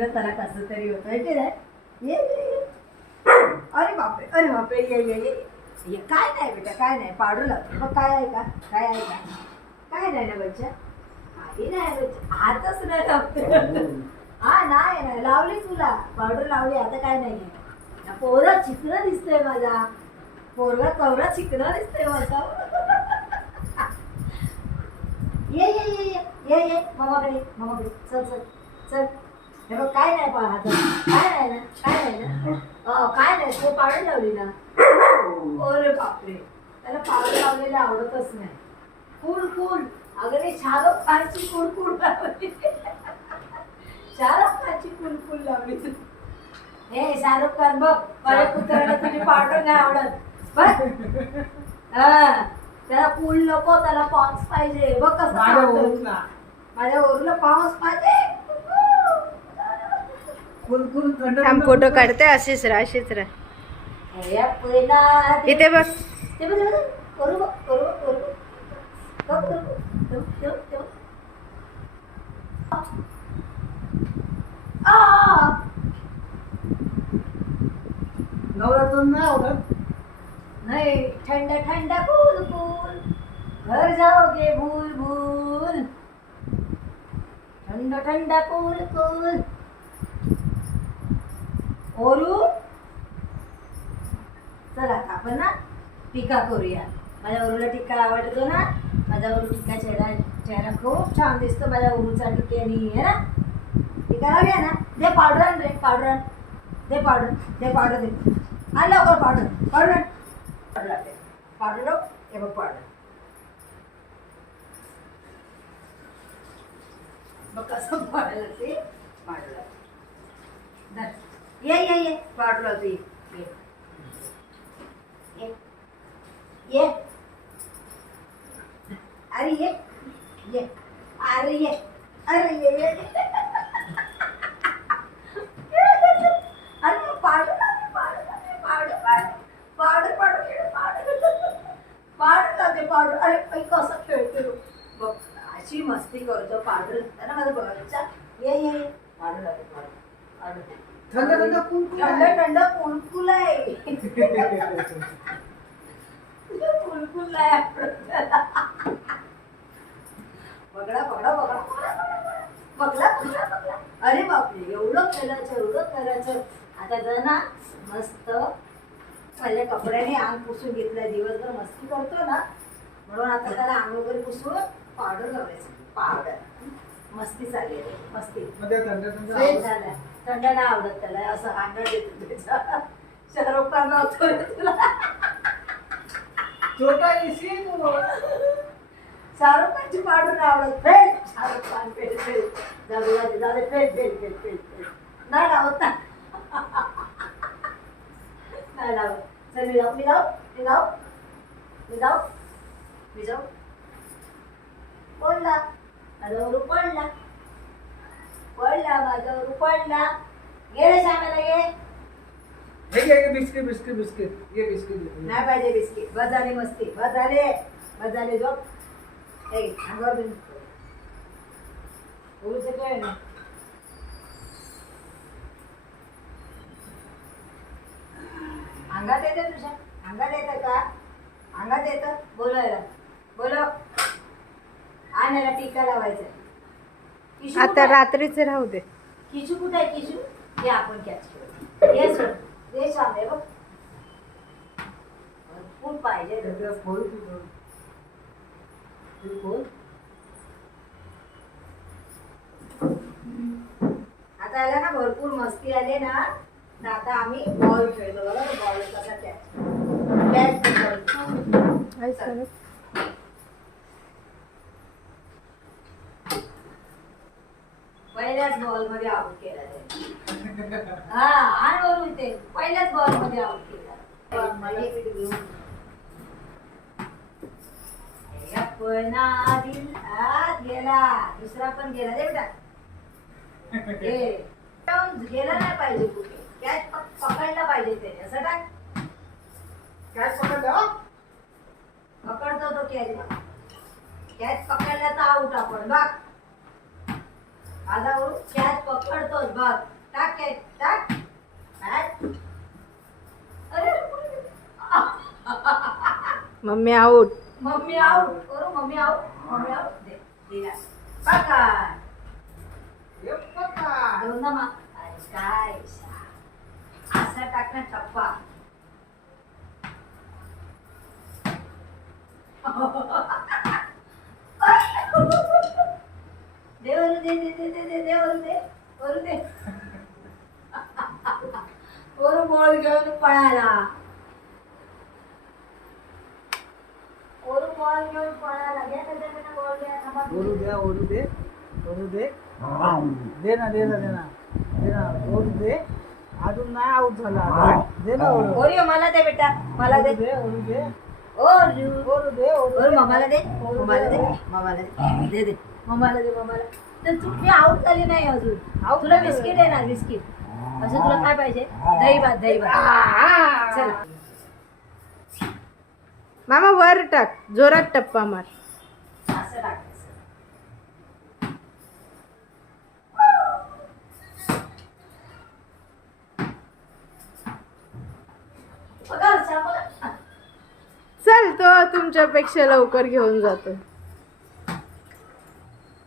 ना त्याला कसं तरी होतं की नाही ये अरे बापरे अरे बापरे ये ये ये. काय नाही बेटा काय नाही पाडू लागतो. मग काय आहे का? काय आहे का? काय नाही ना बच्चा? काही नाही बच्चा. हातच नाही लागते हा नाही नाही लावली तुला. पावडर लावली आता काय नाही पोरं चिकन दिसतंय माझा पोरगा कवरा चिकन दिसतंय माझा ये ये ये ये. ये ये मामाकडे मामाकडे. चल चल चल. हे बघ काय नाही पहा काय नाही ना? काय नाही ना? अं, काय नाही तू पावडर लावली ना? अरे बापरे. त्याला पावडर लावलेलं आवडतच नाही. कूल कूल अगं शाहरुख खानची कूल कूल लावली. शाहरुख खानची कूल कूल लावली. तू हे शाहरुख खान बघ माझ्या कुत्र्याला तुझी पावडर नाही आवडत. बघ. हा. त्याला कूल नको त्याला पॉन्स पाहिजे. बघ कसं माझ्या माझ्या ओरला पाऊस पाहिजे? कुलकुल थांब थंड फोटो. काढते अशीच राह अशीच राह. इथे बघ. नाही ठंडा ठंडा कूल कूल घर जाओगे भूल भूल. ठंडा ठंडा कूल कूल ओरू. चला आता आपण ना टीका करूया. माझ्या ओरूला टीका आवडतो ना? माझ्या ओरू टीका चेहरा चेहरा खूप छान दिसतो. माझ्या ओरूचा टिक्यानी आहे ना? टीका लावूया ना? दे पावडर आण रे पावडर आण. दे पावडर दे पावडर दे. आण लवकर पावडर पावडर आण. पावडर लागते. पावडर हे बघ पावडर बघ कसं पावडर लागते. पावडर लागते. ये ये ये पावडर लावते ये। ये ये। अरे ये ये अरे ये अरे ये ये। अरे पावडर लावते पावडर लावते powder powder powder powder powder powder लावते पावडर अरे ऐक कसं खेळते तो. बघ अशी मस्ती करतो पावडर ना माझं बघायचा ये ये ये. ना लावते पावडर पावडर थंड थंड थंड कुलकुल आहे कुलकुल आहे बघडा बघडा बघडा बघला बघला बघला अरे बापरे एवढं करायचं एवढं करायचं आता जर ना मस्त पहिल्या कपड्याने अंग पुसून घेतलं दिवसभर मस्ती करतो ना म्हणून आता त्याला अंग वगैरे पुसून पावडर लावायचं. पावडर. मस्ती चालली मस्ती. मध्ये थंड नाही आवडत त्याला असं अंगण देतो त्याचा. शाहरुख खान तुला. छोटा तो. शाहरुख खानची पाडून नाही. आवडत fail Shahrukh Khan fail. Fail जाऊ दे fail fail fail fail fail. नाही लावत ना. नाही लावत. चल मी जाऊ मी जाऊ मी जाऊ मी जाऊ. मी जाऊ. पडला माझ्यावर पडला पडला माझ्यावर पडला. गेले श्यामाला गे हे घे, बिस्किट बिस्किट बिस्किट. ये बिस्किट. नाही पाहिजे बिस्किट. बस झाली मस्ती. बस झाले. बस झाले झोप. ए अंगावर बिन उलचं काय ना? अंगात येतं तुझ्या? अंगात येतं का? अंगात येतं? बोलायला बोलो आणायला टीका लावायचं. किशू आता कुठं आहे? रात्रीच राहू दे किशू कुठे आहे किशू हे आपण कॅच करू ये सोड ये बघ भरपूर पाहिजे बोल आता याला ना भरपूर मस्ती आली ना तर आता आम्ही बॉल खेळतो बघा बॉल कसा कॅच कॅच बॉल आई. पहिल्याच बॉलमध्ये आउट केला त्याने. हा आणि वरून ते. पहिल्याच बॉलमध्ये आउट केला. पण आत गेला. दुसरा पण गेला. दे बेटा. गेला नाही पाहिजे कुठे. कॅच पकडला पाहिजे त्याने. असं टाक काय पकडलं? हा? पकडतो तो कॅच कॅच पकडला तर आऊट आपण. बघ. आता वरून कॅच पकडतोच बघ टाक कॅच टाक कॅच. अरे मम्मी आऊट मम्मी आऊट करू मम्मी आऊट मम्मी आऊट दे दिला पकड। हे पका. दोन ना मा अरे काय असा टाकणार टप्पा दे वरू दे दे दे दे दे दे वरू दे वरू दे. वरू बॉल घेऊन पळाला वरू बॉल घेऊन पळाला घ्या त्याच्याकडनं बॉल घ्या थांबा. ओरू द्या ओरू दे ओरू दे. दे ना दे ना दे ना. दे ना ओरू दे. अजून नाही आऊट झाला. दे ना ओरू ओरिओ मला दे बेटा मला दे. ओरू दे. ओरू दे ओरू दे. दे मम्माला दे मम्माला दे दे दे. मम्माला दे मम्माला तर तू मी आऊट झाली नाही अजून. Out तुला बिस्किट आहे ना बिस्किट अजून तुला काय पाहिजे? दही भात दही भात. चल. मामा वर टाक जोरात टप्पा मार. असं टाकायचं बघा, चांगलं. चल तो तुमच्यापेक्षा लवकर घेऊन जातो.